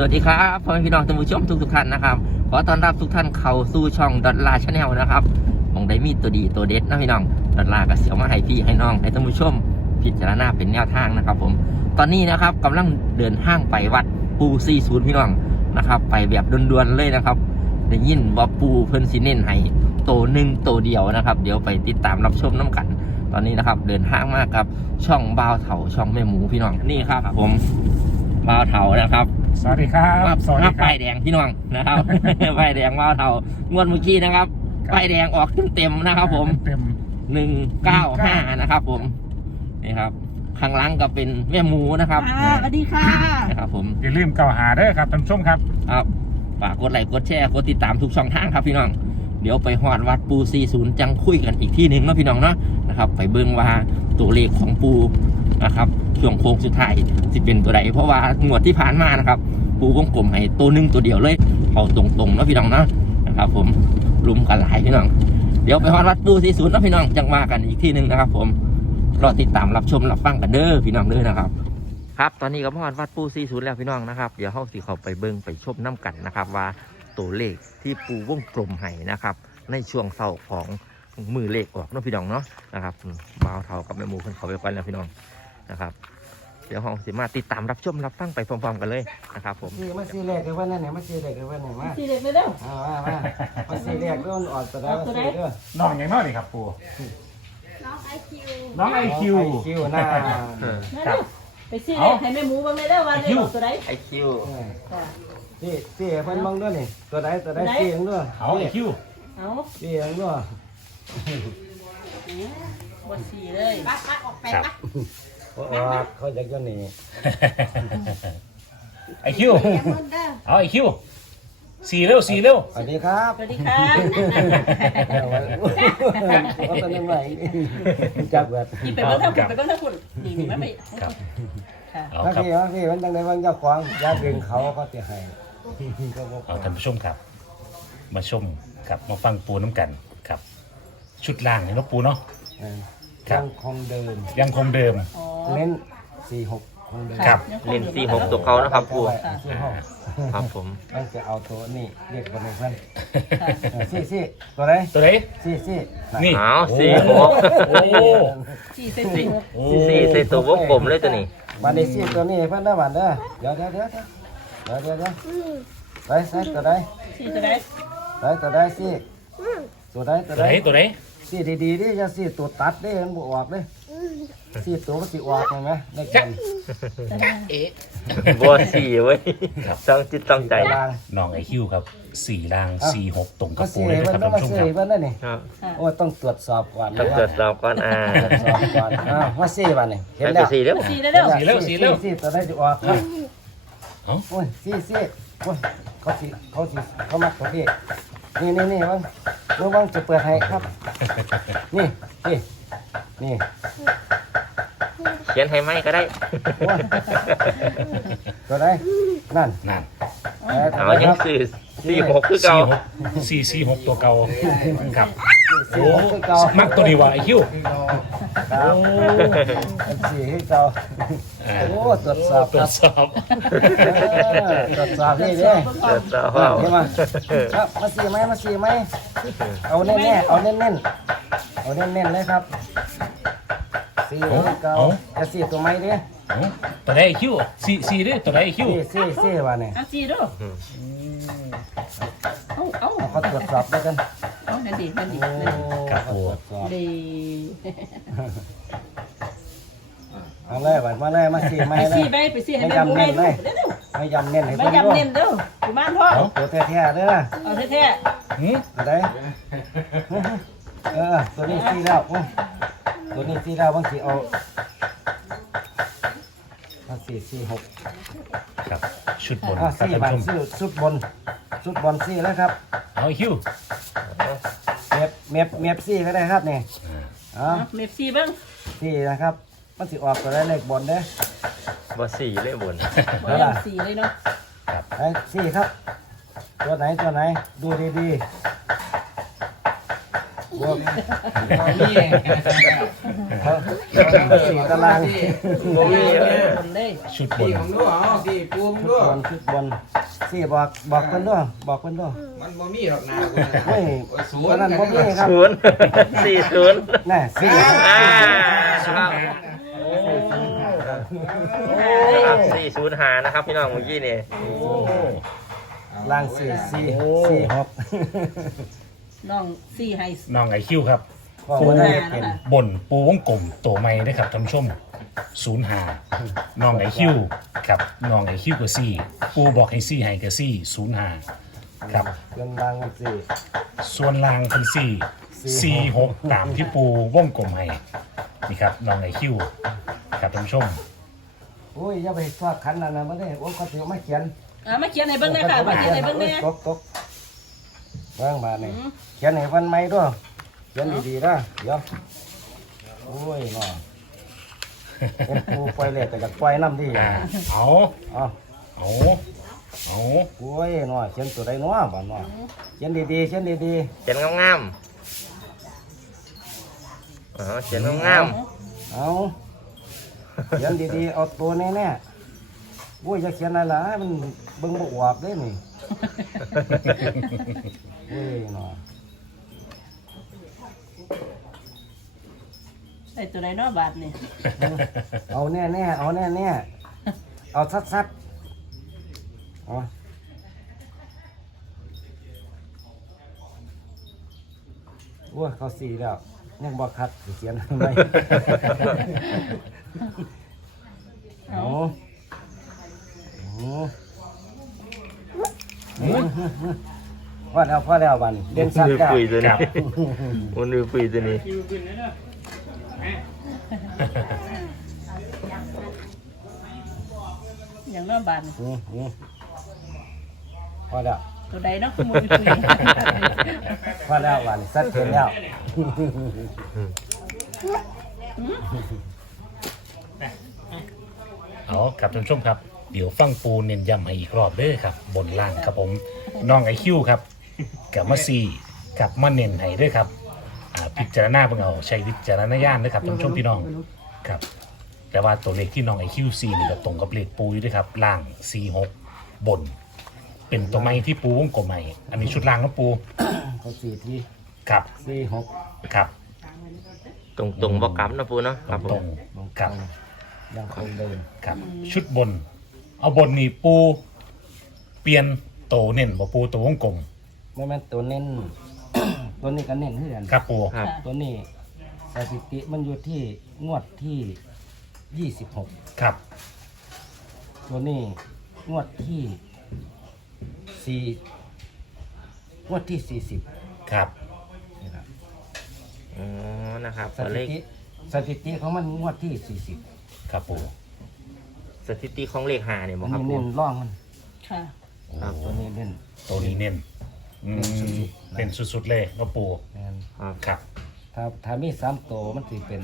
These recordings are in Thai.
สวัสดีครับพ่อแม่พี่น้องท่านผู้ชมทุกทุกๆท่านนะครับ ขอต้อนรับทุกท่านเข้าสู่ช่องดอทลาชาแนลนะครับมองได้มีตัวดีตัวเด็ดนะพี่น้องดอทลาก็เสียวมาให้พี่ให้น้องให้ท่านผู้ชมพิจารณาเป็นแนวทางนะครับ ผม ตอนนี้นะครับกำลังเดินห้างไปวัดปูซีศูนย์พี่น้องนะครับ ไปแบบด่วนๆเลยนะครับได้ยินว่าปูเพิ่นสิเน้นให้โตวหนึ่งโตวเดียวนะครับ เดี๋ยวไปติดตามรับชมน้กัน ตอนนี้นะครับ เดินห้างมากครับช่องบ่าวเถาช่องแม่หมูพี่น้องนี่ครับ ผมบ่าวเถานะครับ สวัสดีครับมาสวัสดีมาครัป้าบยแดงพี่น้องนะครับป้ายแดงมาเท่างวดเมื่อกี้นะครับครับป้ายแดงออกเต็มๆนะครับผมเต็มหนึ่งเก้าห้านะครับ ผมนี่ครับข้างหล่างก็เป็นแม่หมูนะครับค่ะสวัสดีค่ะนะครับผมอย่าลืมเก่าหาเด้อครับท่านผู้ชมครับครับฝากกดไลค์กดแชร์กดติดตามทุกช่องทางครับพี่น้องเดี๋ยวไปหอดวัดปู 40 จังคุยกันอีกที่หนึ่งเนาะพี่น้องเนาะนะครับ ไปเบิ่งว่าตัวเลขของปูนะครับช่วงโค้งสุดท้ายจะเป็นตัวใดเพราะว่างวดที่ผ่านมานะครับ ปูวงกลมให้ตัวหนึ่งตัวเดียวเลยเอาตรงๆนะพี่น้องนะนะครับผมลุมกันหลายพี่น้อง เดี๋ยวไปฮอดวัดปู40เนาะพี่น้องจังว่ากันอีกที่หนึ่งนะครับผมรอติดตามรับชมรับฟังกันเด้อพี่น้องเด้อนะครับครับตอนนี้ก็พอดวัดปู40แล้วพี่น้องนะครับเดี๋ยวเฮาสิเข้าไปเบิ่งไปชมน้กันนะครับ ว่าตัวเลขที่ปูวงกลมให้นะครับ ในช่วงเศร้าของมือเลขออกเนาะพี่น้องเนาะนะครับบ่าวเท่ากับแม่มูเพิ่นเขาไปก่อนแล้วพี่น้องนะครับ เดี๋ยวเฮาสิมาติดตามรับชมรับฟังไปพร้อมๆกันเลยนะครับผมซีมาซีแรกคือว่านั่นเนี่ยมาซีแรกคือว่านั่นมาทีเด็กไปเร็วเอามามามาซีแรกก็ออกตัวได้มาซีด้วยน้องอย่างน้อยนี่ครับปูน้องไอคิวน้องไอคิวคิวหน้าเออนั่นเร็วไปซีเด็กให้แม่หมูบ้างเลยเด้อวันนี้บอกตัวไหนไอคิวจ้ะซีซีเพิ่นมองด้วยนี่ตัวใดตัวใดซีอย่างด้วยเอาไอคิวเอาซีอย่างด้วยบดสีเลยปักปักออกไปครับปัก โอ้เขาอยากจะหนีไอคิว เอาไอคิวสี่เร็วสี่เร็วสวัสดีครับสวัสดีค่ะว่าตอนนั้นไหนจับแบบนี่ไปเบิ้งท่าคุณไปเบิ้งท่าคุณนี่นี่ไม่ไม่ครับค่ะเอาถ้าครับพี่ว่าพี่มันจังไดมันเจ้าของยาดึงเขาเขาจะให้ก็บอกเอาท่านผู้ชมครับ มาชมครับมาฟังปูน้ำกันครับ ชุดล่างนี่เนาะปูเนาะยังคงเดิมยังคงเดิมอ๋อ เน้นสี่หกคงเดิมครับ เล่นสี่หกตัวเขานะครับปูสี่หกครับผมมันจะเอาตัวนี่เรียกกันเลยเพื่อนเออซี่ซี่ตัวไหนตัวไหนซี่ซี่นี่เอาสี่หกโอ้ สี่เซนติสี่โอ้สี่สี่ตัววงกลมเลยตัวนี้บันนี้ซี่ตัวนี้เพื่อนได้บันเด้อเดี๋ยวเดี๋ยวเดี๋ยวเดี๋ยวเดี๋ยวเดี๋ยวไปใส่ตัวใดสี่ตัวไหนใส่ตัวใดซี่ตัวใดตัวตัวใดไหนตัวไหนซี่ดีๆดิอย่าซี่ตัวตัดดิมันบออกเลย ซี่ตัวมันสิออกเห็นไหมในกันเอ๊ะบัวสี่เว้ยครับ ต้องจิตต้องใจ ลางน้องไอคิวครับสี่ล่างสี่หกตรงกัก็บปูซี่เลยเพิ่นะนครับต้องท่านมาผู้ชมซี่ครับเพิ่นนั่นนี่ครับโอ้ต้องตรวจสอบก่อนต้องตรวจสอบก่อนอ่าตรวจสอบก่อนอ้าวมาซี่บันนี่เห็นแล้วแล้ตัววสี่เร็วสี่เร็วสี่เร็วสี่เร็วซี่ตัวใดจะออกครับเอ้า โอ้ยซี่ซี่โอ้ยเขาสิเขาสิเขามักตัวพี่นี่นี่นี่วังวังวังจะเปิดให้ครับ นี่นี่นี่เขียนให้ไหมก็ได้โอ้ยตัวไหนนั่นนั่นเอายังสี่สี่หกคือเก่าสี่สี่หกตัวเก่าครับสี่โอ้หกคือเก่ามักตัวนี้ว่ะไอคิวครับโอ้เป็นสี่คือเก่าอ่าโอ้ตรวจสอบตรควรัจบสอบเออตรวจสอบนี่เด้ตรวจสอบเห็นไหมครับมาสี่ไหมมาสี่ไหมเอาแน่แน่ๆเอาแน่นแน่นๆเอาแน่นแน่นๆเลยครับ สี่คือเก่าจะสี่ตัวไหมเด้เอ้าตัวไหนไอคิวสี่สี่ดิตัวไหนไอคิวสี่สี่สี่วันเนี่ยเอาสี่ดูเอาเอาเขาตรวจสอบด้วยกันเอานั่นดีนั่นดีโอ้ครับผมตรวจสอบดีเอาเลยบัดมาเลยมาสี่ไปไม่เลสี่ยไปไปสี่ให้แม่หมูให้ดูเร็วไม่ยำเน้นให้ไม่เพิ่นยำเน้นเด้อกุมารทองเอาตัวแท้ๆเด้อเอาแท้หืมอะไรเออตัวนี้สี่แล้วโอ้ย ตัวนี้สี่แล้วบางทีเอาเอาสี่สี่หกครับชุดบนอ่าครับสี่ท่านบันผู้ชมสี่ชุดบนชุดบนสี่แล้วครับ เอาไอคิวเมียบเมียบเมียบสี่ก็ได้ครับนี่อ่าอ๋อๆเมฟซี่เบ้างสี่นะครับ มันสิออกตัวได้เลขบนเด้อบัวสี่เลยบนบ่ยำสีเลยเนาะไอ้สี่ครับ ตัวไหนตัวไหนดูดีๆ บวกเขาสี่ตารางบนเลยชุดบสี่นของด้วยเอาสี่ปูมชุดด้วยบนชุดบนสี่บอกบอกเพิ่นด้วยบอกเพิ่นด้วยมันบ่มีหรอกนากูนะเฮ้ยศูวันนย์นั้นบ่มีครับศูนย์สี่ศูนย์แน่สี่อ่าครับสี่ศูนย์หานะครับพี่น้องเมื่อกี้นี่โอ้ล่างสี่สี่โอ้สี่หก น้องสี่ไฮน้องไอคิวครับก็บ่ได้เป็นบนปูวงกลมโตไม่ได้ครับท่านผู้ชมศูนย์หาน้องไอคิวครับน้องไอคิวกับซี่ปูบอกให้ซี่ให้กับซี่ศูนย์หาครับเรื่องล่างมันสี่ ส่วนล่างเป็นสี่สี่หกตามที่ปูวงกลมให้นี่ครับน้องไอคิวครับท่านผู้ชมโอ้ยอย่าไปทอดขันนั่นน่ะบ่ได้โอ้เขาสิเอามาเขียนอะมาเขียนให้เบิ่งเลยค่ะมาเขียนให้เบิ่งเลยตกตก วางมานี่เขียนให้วันใหม่ด้วยเขียนดีๆนะเดี๋ยวโอ้ยเนาะเป็นปูปล่อยเลยแต่จะปล่อยน้ำดีอ่าเอาอ๋อเอาเอาโอ้ยเนาะเขียนตัวใดเนาะบ้านเนาะเขียนดีๆเขียนดีเขียนงามๆอ๋อเขียนงามๆเอาเขียนดีๆเอาตัวแน่ๆโอ้ยจะเขียนอะไรล่ะมันเบิ่งบ่ออกเด้นี่ โอ้ยเนาะไอ้ตัวไหนเนาะบาทนี่เอาแน่ๆเอาแน่ๆเอาซัดๆเอาโอ้ยเขาสีแล้วยังบ่คัดสิเขียนทำไม เอา โอ้โหพ อแล้วพอแล้วบันเด่นๆสัตมืว์อแล้วปุยตัวคนี้รับมันมือปุยตัวนี้อย่างเนาะบาทนี่อืมอืมพอแล้วตัวใดเนาะมือคุยพอแล้วบันสัตว์เขียนแล้วเอาครับท่านผู้ชมครับ เดี๋ยวฟังปูเน้นย้ำให้อีกรอบเด้อครับ บนล่างครับผม น้องไอคิวครับ กับมาซีกับมาเน้นให้เด้อครับอ่าพิจารณาเพิ่งเอาใช้วิจารณญาณนะครับท่านผู้ชมพี่น้องครับแต่ว่าตัวเลขที่น้องไอคิวซีนี่ก็ตรงกับเลขปูอยู่ด้วยครับล่างซีหกบน เป็นตัวไม้ที่ปูวงกลมใหม่อันนี้ชุดล่างนะปูเขาสี่ทีครับสี่หกครับ ตรงตรงๆบอกกลับนะปูเนาะครับผตรมงครับ ยังคงเดินครับชุดบน เอาบนนี่ปูเปลี่ยนโตเน้นบ่ปูตัววงกลม ไม่แม่นตัวเน้น ตัวนี้ก็เน้นเพื่อนครับปูครับ ตัวนี้สถิติมันอยู่ที่งวดที่ยี่สิบหกครับตัวนี้งวดที่สี่งวดที่สี่สิบครับนี่ครับอ๋อนะครับสตัวเลถิขติสถิติของมันงวดที่สี่สิบครับปูสถิติของเลขหาเนี่ยบอัอนกครับนี้ปูเน้นร่องมันค่ะ โอ้ครับตัวนี้เน้นตัวนี้เน้น อืมเป็นสุดๆเลยเนาะปูแม่นครับครับถ้าถ้ามีสามตัวมันถือเป็น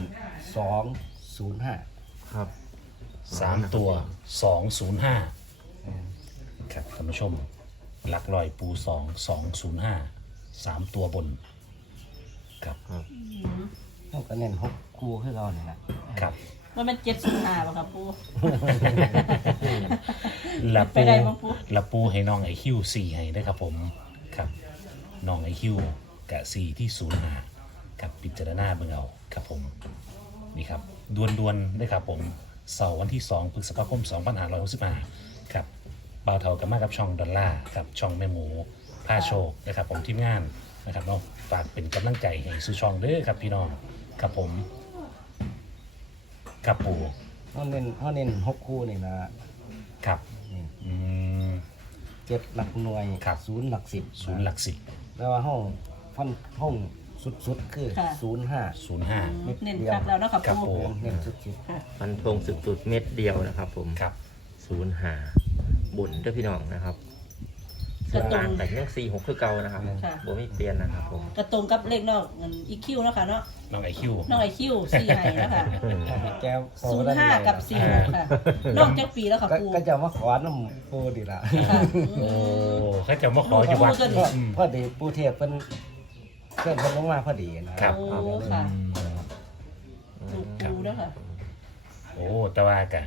สองศูนย์ห้าครับสามตัวสองศูนย์ห้าครับท่านผู้ชม หลักลอยปูสองสองศูนย์ห้าสามตัวบน ครับเขาก็เน้นหกคู่ให้เราเนี่ยนะครับว่ามันเจ็ดสิบห้าป่ะครับปู ละไปปูได้บ่ปูละปูให้น้องไอคิวสี่ให้นะครับผมครับ น้องไอคิวกะสี่ที่ศูนย์หากับพิจารณาเบิ่งเอาครับผมนี่ครับดวนดวนๆนะครับผมเสาร์วันที่2พฤษภาคม2565ครับบ่าวเทากับมากับช่องดอลลาร์กับช่องแม่หมูผ้าโชคนะครับผมทีมงานนะครับเนาะฝากเป็นกำลังใจให้สู่ช่องเด้อครับพี่น้องครับผมครับปูเขาเน้นเขาเน้นหกคู่นี่นะครับนี่อืมเจ็ดหลักหน่วยครับศูนย์หลักสิบศูนย์หลักสิบ แล้วว่าห้องฟันห้องสุดๆ คือศูนย์ห้าศูนย์ห้าเน้นคัดแล้วเนาะครับครับปูปูเน้นสุดฟันธงสุดๆเม็ดเดียวนะครับผมครับ ศูนย์หาบุญเด้อพี่น้องนะครับ กระตรต่างงแต่ยังสี่หกคือเก่านะครับค่ะ บ่มีเปลี่ยนนะครับผมกระตรงกับเลขนอกเงินอีคิวเนาะค่ะเนาะน้องไอคิวน้องไอคิวสี่ไห้แล้วค่ะๆแก้วศูนย์ห้ากับสี่หกค่ะนอกจากปีแล้วค่ะก็ปูก็จะมาขอน้ำปูดีละค่ะโอ้เขาจะมาขออยู่วัดโอ้พออืม พอดีปูเทพเป็นเคลื่อนเพิ่นลงมาพอดีนะครับ โอ้ค่ะอืมถูกปูด้วยค่ะ โอ้แต่ว่ากะ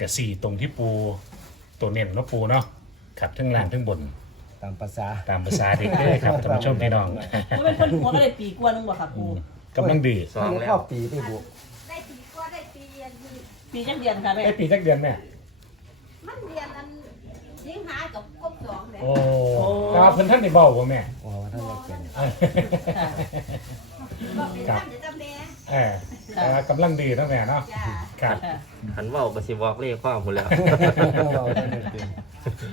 กะสี่ตรงที่ปูตัวเน้นเนาะปูเนาะ ครับทั้งล่างทั้งบนตามภาษา ตามภาษาเด็กเลยครับท่านผู้ชมพี่น้องเพราะเป็นคนหัวก็เลยปีกว่านึงบ่ค่ะปูกำลังดื้อสองแล้ว เข้าปีไปบุกได้ปีก็ได้ปีอันนี้ปีจังเดือนค่ะแม่ไอ้ปีจักเดือนแม่มันเรียนอันยิงหากับ กบสองเลยโอ้ตาเพิ่นท่านได้เบาบ่แม่โอ้ท่านไม่เป็นค่ะบอกเป็นท่านเดี๋ยวจำแม่เออแต่ว่ากำลังดื้อเนาะแม่เนาะจ้าครับค่ะหันเว่าก็สิบอกเลขความหมดแล้วเราท่านไม่เป็น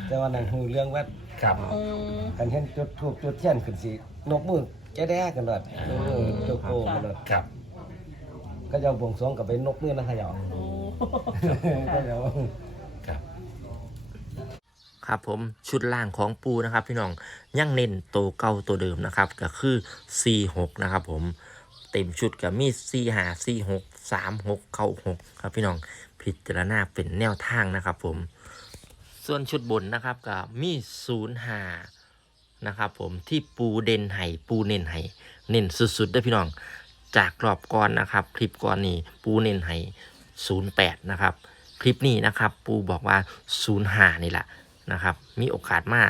แต่ว่านั่นหูเรื่องว่าครับอืมกันเห็นจุดทูบจุดเทียนขึ้นสินกมือแก่แด้กันดอดเออโจโก้กันดอดครับก็จะบวงสรวงกับเป็นนกมือนะขยองโอ้ก็จะครับ ครับผมชุดล่างของปูนะครับพี่น้องยังเน้นตัวเก่าตัวเดิมนะครับก็คือ46นะครับผมเต็มชุดก็มี4 5 4 6 3 6เข้า6ครับพี่น้องพิจารณาเป็นแนวทางนะครับผมส่วนชุดบนนะครับก็มี0 5นะครับผมที่ปูเด่นไห้ปูเน้นไห้เน้นสุดๆเด้วยพี่น้อง จากกรอบก่อนนะครับคลิปก่อนนี้ปูเน้นไห้08นย์แปดนะครับ คลิปนี้นะครับ ปูบอกว่า05นี่แหละ นะครับมีโอกาสมา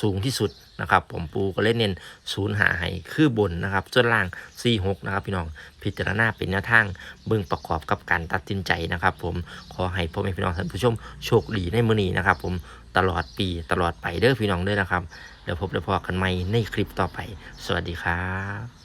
สูงที่สุดนะครับผมปูก็เล่นเน้นศูนย์หาให้คือบนนะครับส่วนล่าง 46 นะครับพี่น้องพิจารณาเป็นแนวทางเบิ่งประกอบกับการตัดสินใจนะครับผมขอให้พ่อแม่พี่น้องท่านผู้ชมโชคดีในมือนี้นะครับผมตลอดปีตลอดไปเด้อพี่น้องเด้อนะครับเดี๋ยวพบเดี๋ยวพอกันใหม่ในคลิปต่อไป สวัสดีครับ